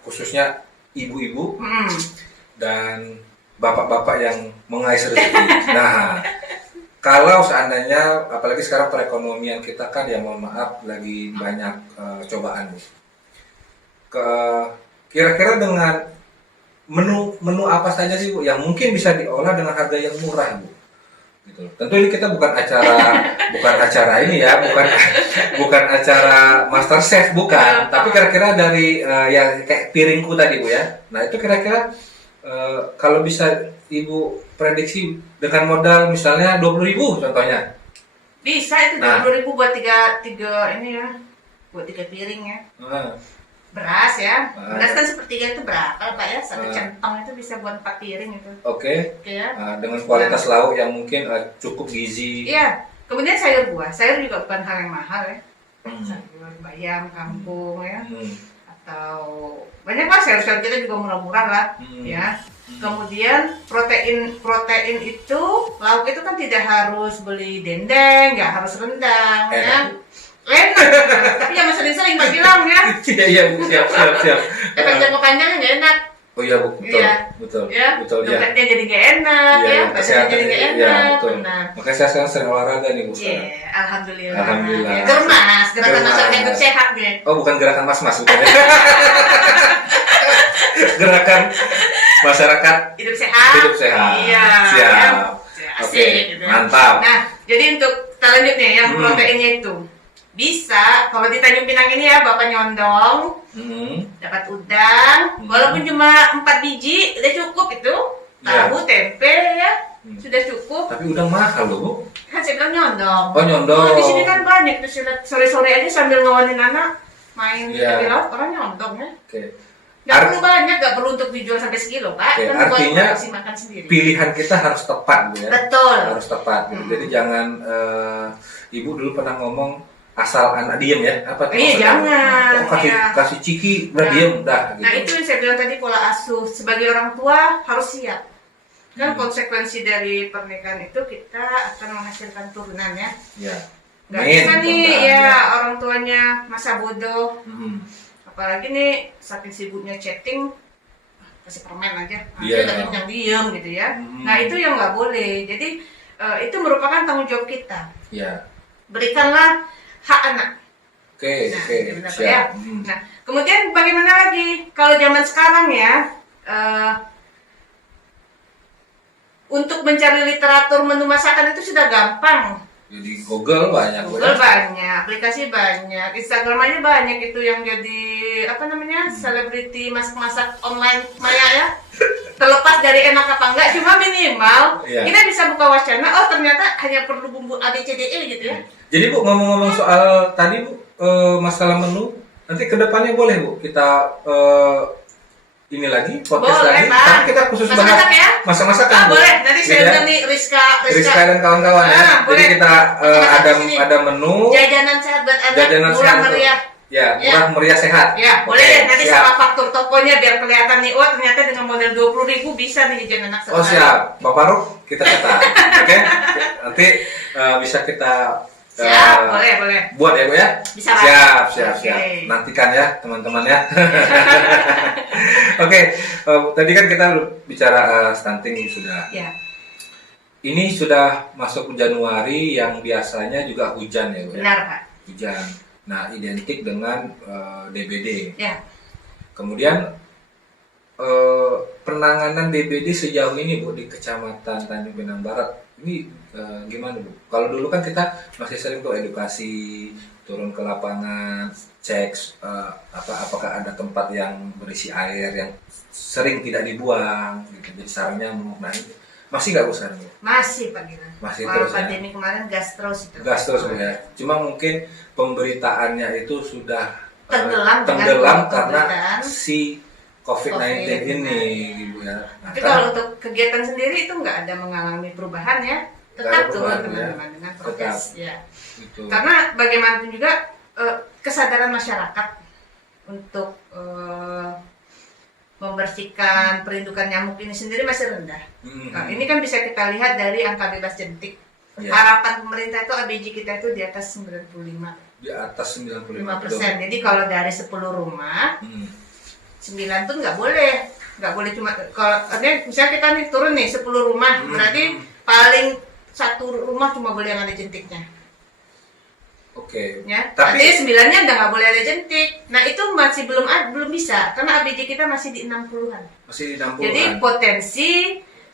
khususnya ibu-ibu dan bapak-bapak yang mengais rezeki. Nah, kalau seandainya, apalagi sekarang perekonomian kita kan ya mohon maaf lagi banyak cobaan. Kira-kira dengan menu apa saja sih Bu yang mungkin bisa diolah dengan harga yang murah Bu? Gitu. Tentu ini kita bukan acara ini ya, bukan acara master chef bukan, tapi kira-kira dari ya kayak piringku tadi Bu ya. Nah itu kira-kira kalau bisa Ibu prediksi dengan modal misalnya 20.000 contohnya. Bisa itu 20.000 buat tiga ini ya, buat 3 piring ya. Beras ya, beras kan sepertiga itu berapa Pak ya? Satu centong itu bisa buat 4 piring itu. Oke ya. Dengan kualitas lauk yang mungkin cukup gizi. Iya. Kemudian sayur buah, sayur juga bukan hal yang mahal ya. Sayur bayam, kangkung ya, atau banyak lah sayur-sayur kita juga murah-murah lah ya. Kemudian protein itu lauk itu kan tidak harus beli dendeng, nggak harus rendang ya. Enak, tapi jangan sering-sering Mbak bilang ya. Iya Bu, siap. Efek jangka panjangnya nggak enak. Oh iya Bu, betul. Dompetnya jadi nggak enak ya, badannya jadi nggak enak. Makanya saya sekarang sering olahraga nih Bu. Alhamdulillah. Germas, gerakan masyarakat hidup sehat nih. Oh bukan gerakan mas-mas bukan ya? Gerakan masyarakat hidup sehat. Iya. Siap. Oke, mantap. Nah, jadi untuk selanjutnya yang proteinnya itu bisa kalau di Tanjung Pinang ini ya Bapak nyondong, dapat udang, walaupun cuma 4 biji udah cukup itu, tahu tempe ya sudah cukup. Tapi udang mahal loh Bu. Kan saya bilang nyondong. Oh nyondong. Di sini kan banyak tuh sore-sore aja sambil ngawanin anak main di tepi laut orang nyondong ya. Gak perlu banyak, gak perlu untuk dijual sampai sekilo Pak. Kan artinya buat makan sendiri. Pilihan kita harus tepat Bu ya. Betul. Harus tepat. Jadi jangan Ibu dulu pernah ngomong asal anak diem ya, apa tuh? Iya jangan. Kasih ciki, udah diem, udah. Gitu. Nah itu yang saya bilang tadi pola asuh sebagai orang tua harus siap. Kan konsekuensi dari pernikahan itu kita akan menghasilkan turunan ya. Iya. Gak bisa nih ya orang tuanya masa bodoh. Apalagi nih saking sibuknya chatting, kasih permen aja, tapi yang diem gitu ya. Nah itu yang nggak boleh. Jadi itu merupakan tanggung jawab kita. Iya. Berikanlah hak anak. Oke. Siap. Ya. Nah, kemudian bagaimana lagi? Kalau zaman sekarang ya, untuk mencari literatur menu masakan itu sudah gampang. Jadi Google banyak. Aplikasi banyak, Instagram aja banyak itu yang jadi selebriti masak-masak online maya ya. Terlepas dari enak apa enggak, cuma minimal kita bisa buka wacana. Oh ternyata hanya perlu bumbu ABCDE gitu ya. Jadi Bu ngomong-ngomong soal tadi Bu masalah menu, nanti kedepannya boleh Bu kita ini lagi podcast lagi. Tapi kita khusus bahas masak-masak kan. Boleh. Nanti saya bilang nih Rizka dan kawan-kawan ya. Jadi kita ada menu jajanan sehat buat anak, murah meriah. Ya, murah meriah sehat. Ya, boleh deh. Nanti sama faktur tokonya biar kelihatan nih. Oh, ternyata dengan modal 20.000 bisa nih jajan anak sehat. Oh, siap. Bapak Faruk, kita catat. Oke. Nanti bisa kita boleh. Buat ya, Bu ya? Bisa. Siap. Nantikan ya, teman-teman ya. Oke. Tadi kan kita bicara stunting sudah. Ya. Ini sudah masuk Januari yang biasanya juga hujan ya, Bu. Benar, Pak. Hujan. Nah, identik dengan DBD. Ya. Kemudian penanganan DBD sejauh ini Bu di Kecamatan Tanjung Pinang Barat ini gimana Bu? Kalau dulu kan kita masih sering tuh edukasi turun ke lapangan, cek apakah ada tempat yang berisi air yang sering tidak dibuang, gitu. Jadi sarang nyamuk. Nah, ini masih nggak Bu sekarang Bu? Masih Pak Gina. Masih Kalau terus ya? pandemi kemarin gas terus itu. Gas terus Bu ya. Cuma mungkin pemberitaannya itu sudah Tenggelam dengan tenggelam karena pemberitaan si COVID-19 ini, Bu ya. Nah, Tapi kalau untuk kegiatan sendiri itu nggak ada mengalami perubahan ya, Nggak ada tetap turun perubahan, teman-teman dengan prokes ya. gitu. Karena bagaimanapun juga kesadaran masyarakat untuk membersihkan perlindungan nyamuk ini sendiri masih rendah. Nah, ini kan bisa kita lihat dari angka bebas jentik. Ya. Harapan pemerintah itu ABJ kita itu di atas 95%. Di atas 95%. Jadi kalau dari 10 rumah 9 tuh nggak boleh cuma kalau artinya misalnya kita nih turun nih 10 rumah berarti paling satu rumah cuma boleh yang ada jentiknya Oke. ya. Tapi Artinya 9-nya udah nggak boleh ada jentik. Nah itu masih belum bisa karena ABJ kita masih di 60-an. masih di 60-an. Jadi potensi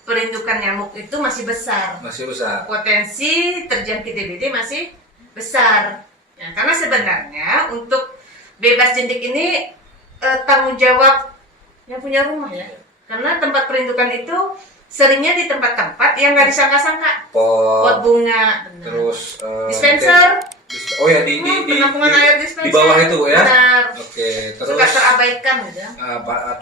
perlindungan nyamuk itu masih besar. Masih besar. Potensi terjangkit DBD masih besar. Ya, karena sebenarnya untuk bebas jentik ini tanggung jawab yang punya rumah ya. Karena tempat perlindungan itu seringnya di tempat-tempat yang nggak disangka-sangka. Pot bunga, benar. Terus Dispenser. Oh ya di penampungan air dispenser. Di bawah itu ya. Benar. Oke, terus Suka terabaikan gitu.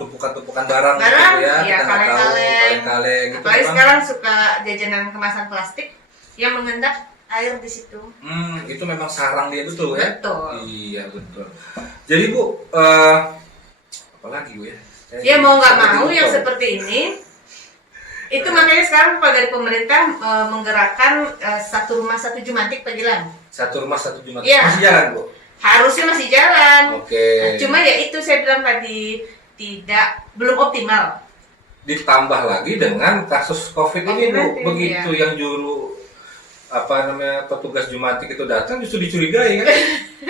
tumpukan-tumpukan barang gitu Barang, ya. iya, Kita nggak tahu, kaleng-kaleng gitu. Apalagi Memang, sekarang suka jajanan kemasan plastik yang mengendap air di situ. itu memang sarang dia betul ya. Betul. Iya betul. Jadi Bu, apalagi Bu ya? Dia mau nggak Sampai mau lupa, yang Bu. seperti ini. Itu makanya sekarang kalau dari pemerintah menggerakkan satu rumah satu jumantik Pak Gilang. Satu rumah satu Jumat. Iya. Masih jalan Bu. Harusnya masih jalan. Oke. Nah, cuma ya itu saya bilang tadi belum optimal. Ditambah lagi dengan kasus COVID ini Bu, COVID-19, begitu yang juru petugas Jumantik itu datang justru dicurigai kan.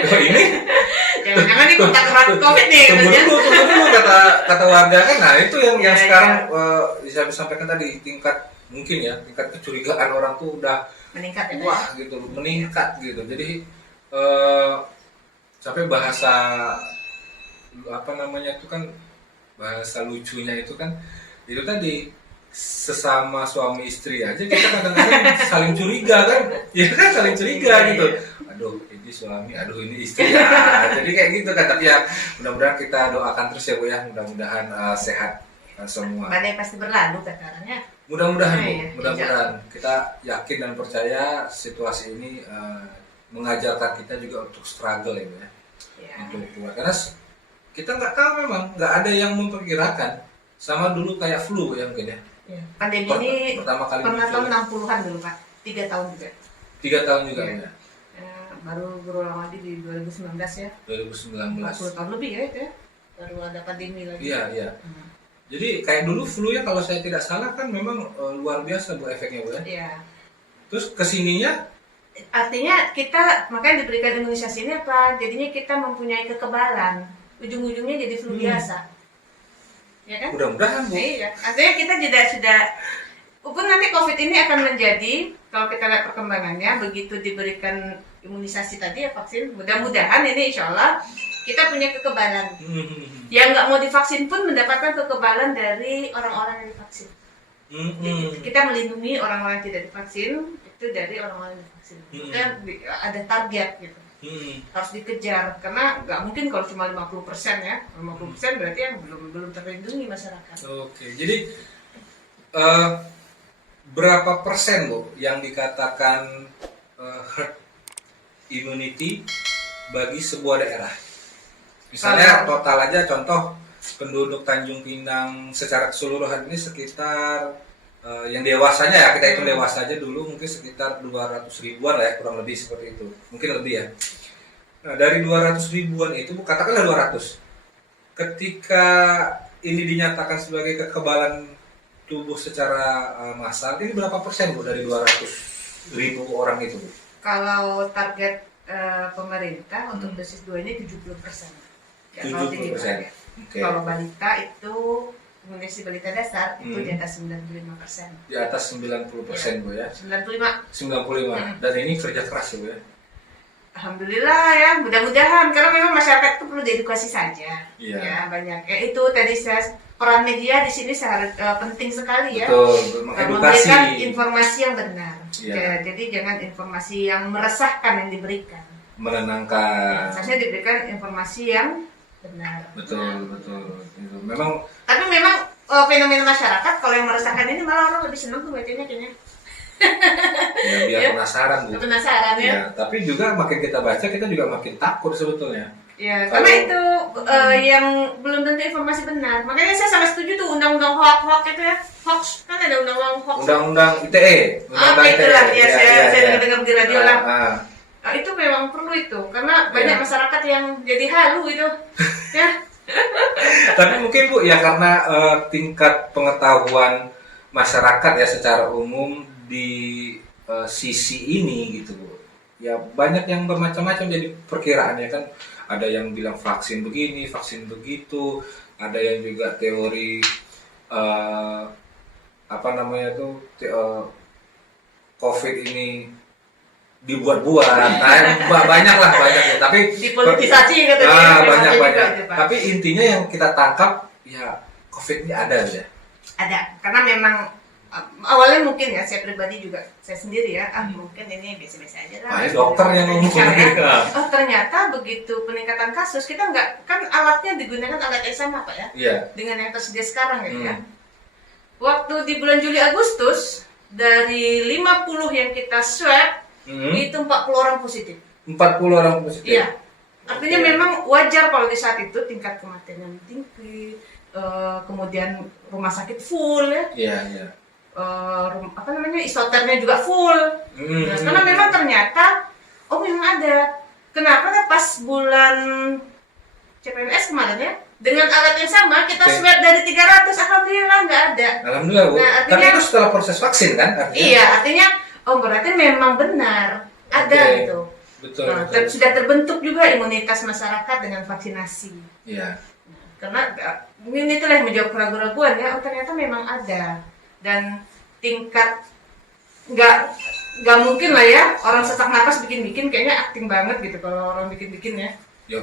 Oh ini Jangan-jangan ini kontak erat COVID nih. tunggu katanya. dulu kata warga kan. Nah itu yang Iya, sekarang bisa disampaikan tadi tingkat kecurigaan orang tuh udah Meningkat ya. wah gitu meningkat gitu. Jadi sampai bahasa itu kan bahasa lucunya itu kan itu tadi sesama suami istri aja kita kadang-kadang saling curiga kan, ya kan saling curiga gitu. Aduh ini suami, aduh ini istri. Jadi kayak gitu kan. Tapi ya mudah-mudahan kita doakan terus ya Bu ya, mudah-mudahan sehat semua. Badai pasti berlalu katanya. Mudah-mudahan Bu, Iya, mudah-mudahan kita yakin dan percaya situasi ini mengajarkan kita juga untuk struggle ya Bu ya, Ya. untuk keluar. Karena kita nggak tahu memang, nggak ada yang memperkirakan. Sama dulu kayak flu ya mungkin ya. Ya. Pandemi ini Pertama kali pernah muncul. tahun 60-an dulu Pak. 3 tahun juga. 3 tahun juga Iya. ya. Baru berulang lagi di 2019 ya. 2019. 40 tahun lebih ya itu ya. Baru ada pandemi lagi. Iya. Jadi kayak dulu flu ya kalau saya tidak salah kan memang luar biasa Bu efeknya Bu ya. Iya. Terus kesininya Artinya kita makanya diberikan imunisasi ini apa? Jadinya kita mempunyai kekebalan. Ujung-ujungnya jadi flu biasa. Ya kan? mudah-mudahan Bu. Iya. Artinya kita sudah walaupun nanti COVID ini akan menjadi kalau kita lihat perkembangannya begitu diberikan imunisasi tadi ya vaksin, mudah-mudahan ini insya Allah kita punya kekebalan. Yang nggak mau divaksin pun mendapatkan kekebalan dari orang-orang yang divaksin. Jadi kita melindungi orang-orang yang tidak divaksin itu dari orang-orang yang divaksin. Kan ada target gitu. Harus dikejar karena nggak mungkin kalau cuma 50% ya. 50% berarti yang belum terlindungi masyarakat. Oke, jadi berapa persen Bu yang dikatakan herd immunity bagi sebuah daerah? Misalnya total aja contoh penduduk Tanjung Pinang secara keseluruhan ini sekitar yang dewasanya ya kita hitung dewasa aja dulu mungkin sekitar 200 ribuan lah ya kurang lebih seperti itu mungkin lebih ya. Nah dari 200 ribuan itu katakanlah 200 ketika ini dinyatakan sebagai kekebalan tubuh secara massal ini berapa persen Bu dari 200 ribu orang itu Bu? Kalau target pemerintah untuk dosis 2 ini 70%. Ya, 70%. Okay. Kalau balita itu imunisasi balita dasar itu di atas 95%. Di atas 90% Bu ya. 95. 95. Dan ini kerja keras ya Bu ya. Alhamdulillah ya, mudah-mudahan karena memang masyarakat itu perlu diedukasi saja. Iya. Ya, banyak. Itu tadi peran media di sini penting sekali ya. Betul, mengedukasi. Memberikan informasi yang benar. Iya. Ya, jadi jangan informasi yang meresahkan yang diberikan. Menenangkan. Seharusnya diberikan informasi yang benar. Betul. Gitu. Memang. Tapi memang fenomena masyarakat kalau yang meresahkan ini malah orang lebih senang tuh bacanya kayaknya. Ya biar penasaran Bu. Penasaran ya. Ya, tapi juga makin kita baca kita juga makin takut sebetulnya. Ya, karena itu yang belum tentu informasi benar. Makanya saya sangat setuju tuh undang-undang hoax itu ya. Hoax kan ada undang-undang hoax. Undang-undang ITE. Itulah ya, saya dengar di radio lah. Ah. Itu memang perlu itu karena banyak masyarakat yang jadi halu itu. Ya. Tapi mungkin Bu ya karena tingkat pengetahuan masyarakat ya secara umum di sisi ini gitu Bu. Ya banyak yang bermacam-macam jadi perkiraan ya kan. Ada yang bilang vaksin begini, vaksin begitu, ada yang juga teori COVID ini dibuat-buat. Nah, banyak ya. Tapi dipolitisasi katanya. banyak. Juga, tapi intinya yang kita tangkap ya COVID ini ada ya. Ada, karena memang awalnya mungkin ya saya pribadi juga saya sendiri ya mungkin ini biasa-biasa aja lah. Dokter yang ngomong ya. Oh ternyata begitu peningkatan kasus kita nggak kan alatnya digunakan alat yang sama Pak ya. Iya. Dengan yang tersedia sekarang gitu ya. Waktu di bulan Juli Agustus dari 50 yang kita swab itu 40 orang positif. 40 orang positif. Iya. Artinya memang wajar kalau di saat itu tingkat kematian yang tinggi, kemudian rumah sakit full ya. Iya. Isoternya juga full. Nah, karena memang ternyata memang ada. Kenapa kan pas bulan CPNS kemarin ya dengan alat yang sama kita swab dari 300 alhamdulillah nggak ada. Alhamdulillah Bu. Nah, tapi itu setelah proses vaksin kan artinya? Iya artinya berarti memang benar ada gitu. Betul. Sudah terbentuk juga imunitas masyarakat dengan vaksinasi. Iya. Karena ini itulah yang menjawab keraguan-keraguan ya ternyata memang ada. Dan tingkat nggak mungkin lah ya orang sesak napas bikin kayaknya acting banget gitu kalau orang bikin ya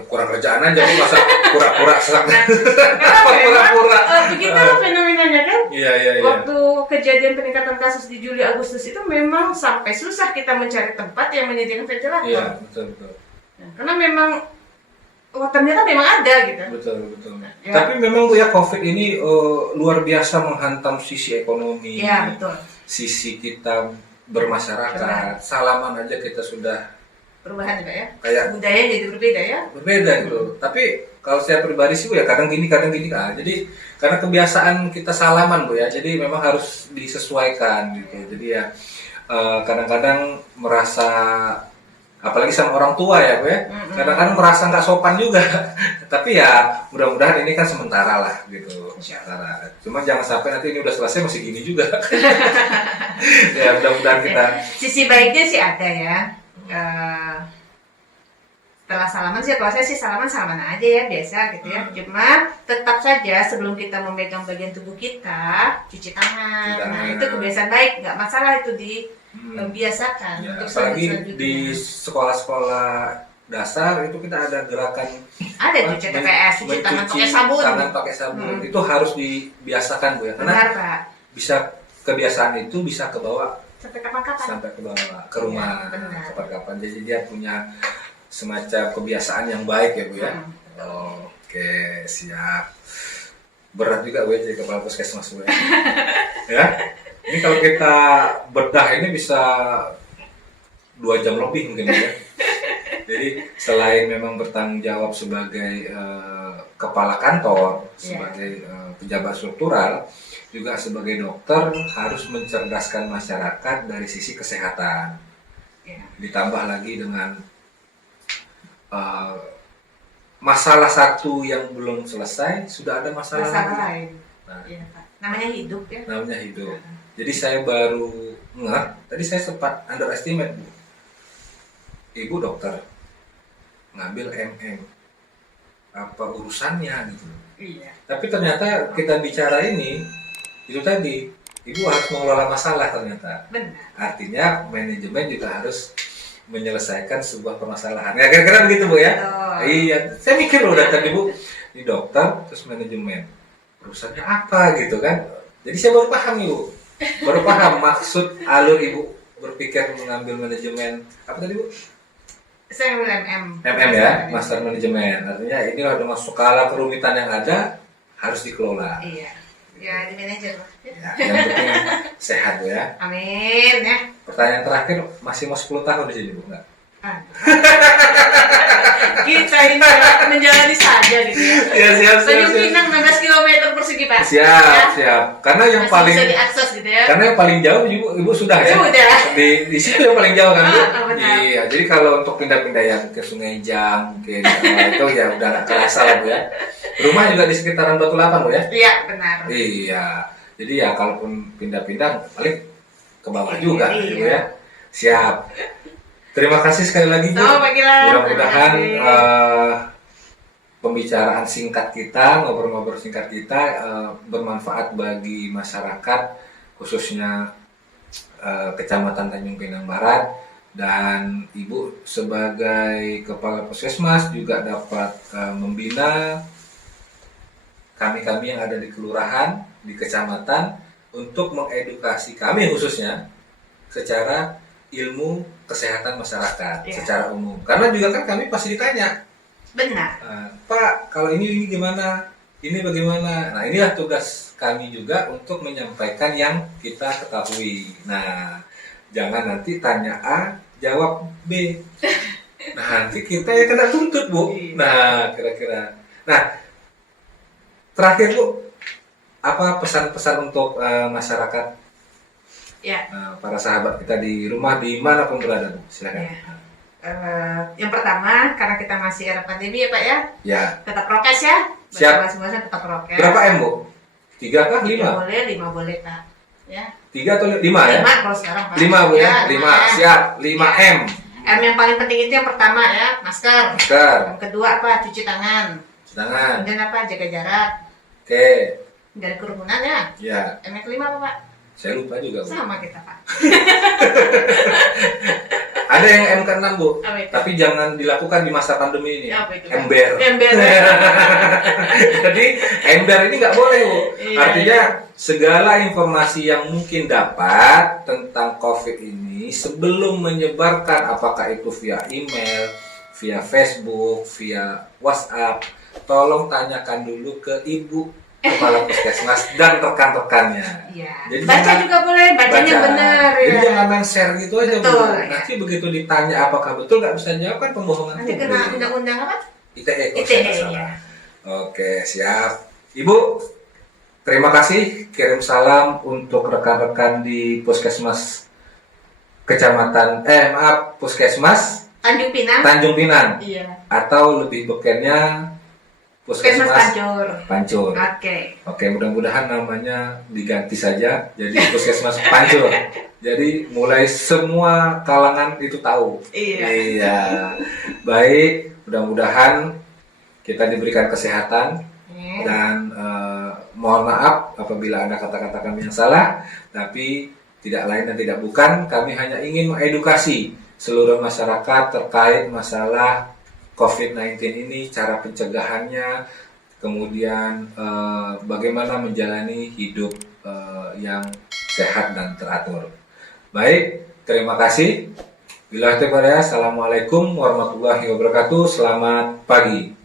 kurang kerjaan aja nih masa pura-pura sesak pura-pura begitu fenomenanya kan. Iya. Waktu kejadian peningkatan kasus di Juli Agustus itu memang sampai susah kita mencari tempat yang menyediakan ventilator. Iya betul. Nah, karena memang ternyata memang ada gitu. Betul. Ya. Tapi memang Bu ya COVID ini luar biasa menghantam sisi ekonomi. Iya, betul. Sisi kita bermasyarakat. Salaman aja kita sudah perubahan juga ya. Kayak budaya jadi berbeda ya. Berbeda gitu. Tapi kalau saya pribadi sih Bu ya kadang gini kan. Jadi karena kebiasaan kita salaman Bu ya. Jadi memang harus disesuaikan gitu. Jadi ya kadang-kadang merasa apalagi sama orang tua ya Bu ya, kadang-kadang merasa nggak sopan juga. Tapi ya mudah-mudahan ini kan sementara lah gitu. Sementara. Cuma jangan sampai nanti ini udah selesai masih gini juga. Ya mudah-mudahan kita. Sisi baiknya sih ada ya. Setelah salaman sih, kalau saya sih salaman aja ya biasa gitu ya. Cuma tetap saja sebelum kita memegang bagian tubuh kita cuci tangan. Nah itu kebiasaan baik, nggak masalah itu membiasakan ya, untuk apalagi di sekolah-sekolah dasar itu kita ada gerakan cuci TPS, cuci tangan pakai sabun. Itu harus dibiasakan Bu ya karena benar, Pak. bisa kebiasaan itu bisa ke bawah sampai kapan-kapan ke bawah ke rumah ya, kapan-kapan jadi dia punya semacam kebiasaan yang baik ya Bu ya. Oke siap. Berat juga Bu ya jadi kepala puskesmas Bu ya. Ya. Ini kalau kita bedah ini bisa 2 jam lebih mungkin ya. Jadi selain memang bertanggung jawab sebagai kepala kantor, sebagai pejabat struktural, juga sebagai dokter harus mencerdaskan masyarakat dari sisi kesehatan. Ditambah lagi dengan masalah satu yang belum selesai, sudah ada masalah lain. Nah, namanya hidup ya. Namanya hidup. Jadi saya baru tadi saya sempat underestimate Bu. Ibu dokter ngambil MM, apa urusannya gitu. Iya. Tapi ternyata kita bicara ini, itu tadi, ibu harus mengelola masalah ternyata. Benar. Artinya manajemen juga harus menyelesaikan sebuah permasalahan. Ya kira-kira begitu Bu ya. Betul. Iya, saya mikir loh dari tadi Bu, ini dokter terus manajemen, urusannya apa gitu kan? Jadi saya baru paham nih Bu, baru paham maksud alur Ibu berpikir mengambil manajemen apa tadi Bu? Saya ambil MM. MM ya, Master Manajemen. Artinya inilah dengan skala kerumitan yang ada harus dikelola. Iya. Ya, di manajer. Ya, yang penting sehat Bu ya. Amin ya. Pertanyaan terakhir, masih mau 10 tahun di sini Bu nggak? Ah. Kita ini menjalani saja gitu ya. Ya siap Tanjung Pinang 16 km persegi Pak. Siap, Ya. siap. Karena yang Masih paling bisa diakses gitu ya. karena yang paling jauh ibu sudah ya. Sudah. Di situ yang paling jauh kan Bu? Benar. Iya. Jadi kalau untuk pindah-pindah ya ke Sungai Jam, mungkin itu ya udah nggak kerasa lah Bu ya. Rumah juga di sekitaran Batu Lapang Bu ya. Iya, benar. Iya. Jadi ya kalaupun pindah-pindah paling ke bawah Iya. juga Bu ya. Siap. Terima kasih sekali lagi Bu. Sama Pak Gilang. Mudah-mudahan Terima kasih. pembicaraan singkat kita, ngobrol-ngobrol singkat kita bermanfaat bagi masyarakat khususnya Kecamatan Tanjung Pinang Barat, dan Ibu sebagai Kepala Puskesmas juga dapat membina kami-kami yang ada di kelurahan, di kecamatan untuk mengedukasi kami khususnya secara ilmu kesehatan masyarakat Iya. secara umum. Karena juga kan kami pasti ditanya, Benar. Pak, kalau ini gimana? Ini bagaimana? Nah, inilah tugas kami juga untuk menyampaikan yang kita ketahui. Nah, jangan nanti tanya A, jawab B. Nah, nanti kita yang kena tuntut, Bu. Iya. Nah, kira-kira. Nah, terakhir, Bu, apa pesan-pesan untuk masyarakat, Ya. para sahabat kita di rumah, dimanapun berada, Bu? Silakan. Ya. Yang pertama, karena kita masih era pandemi ya Pak ya, Ya. tetap prokes ya. Siap. Masing-masing tetap prokes. Berapa M, Bu? 3 kah? 5? 5 boleh Pak. Ya. 3 atau 5 ya? 5 kalau sekarang Pak. 5 Bu ya? 5, 5 ya. siap. 5M. M yang paling penting itu yang pertama ya, masker. Masker, Yang kedua apa? Cuci tangan. tangan. Kemudian apa? Jaga jarak. Oke, Dari kerumunan ya. ya. M yang kelima apa Pak? Saya lupa juga, Bu. Sama kita Pak. Ada yang M ke-6, Bu. Apa itu? Tapi jangan dilakukan di masa pandemi ini. Ya, apa itu, Pak? Ember. Ember. Jadi, ember ini nggak boleh, Bu. Iya, Artinya, segala informasi yang mungkin dapat tentang COVID ini sebelum menyebarkan, apakah itu via email, via Facebook, via WhatsApp, tolong tanyakan dulu ke Ibu Kepala Puskesmas dan rekan-rekannya. Iya. Jadi Baca jangan- juga boleh, bacanya Baca. benar Jadi ya. jangan main share gitu aja, Bu. Betul, ya. Nanti begitu ditanya apakah betul, nggak bisa jawab, kan pembohongan Nanti kena publik. undang-undang apa? ITE kalau ITE, saya nggak salah. ya. Oke, siap. Ibu, terima kasih. Kirim salam untuk rekan-rekan di Puskesmas Kecamatan, Puskesmas Tanjung Pinang. Tanjung Pinang, Iya. atau lebih bekennya Puskesmas Puskesmas Pancur. Pancur. Oke. Oke, mudah-mudahan namanya diganti saja jadi Puskesmas Pancur. Jadi mulai semua kalangan itu tahu. Iya. Iya. Baik, mudah-mudahan kita diberikan kesehatan Iya. dan mohon maaf apabila ada kata-kata kami yang salah, tapi tidak lain dan tidak bukan, kami hanya ingin mengedukasi seluruh masyarakat terkait masalah COVID-19 ini, cara pencegahannya, kemudian bagaimana menjalani hidup yang sehat dan teratur. Baik, terima kasih. Bila Assalamualaikum warahmatullahi wabarakatuh. Selamat pagi.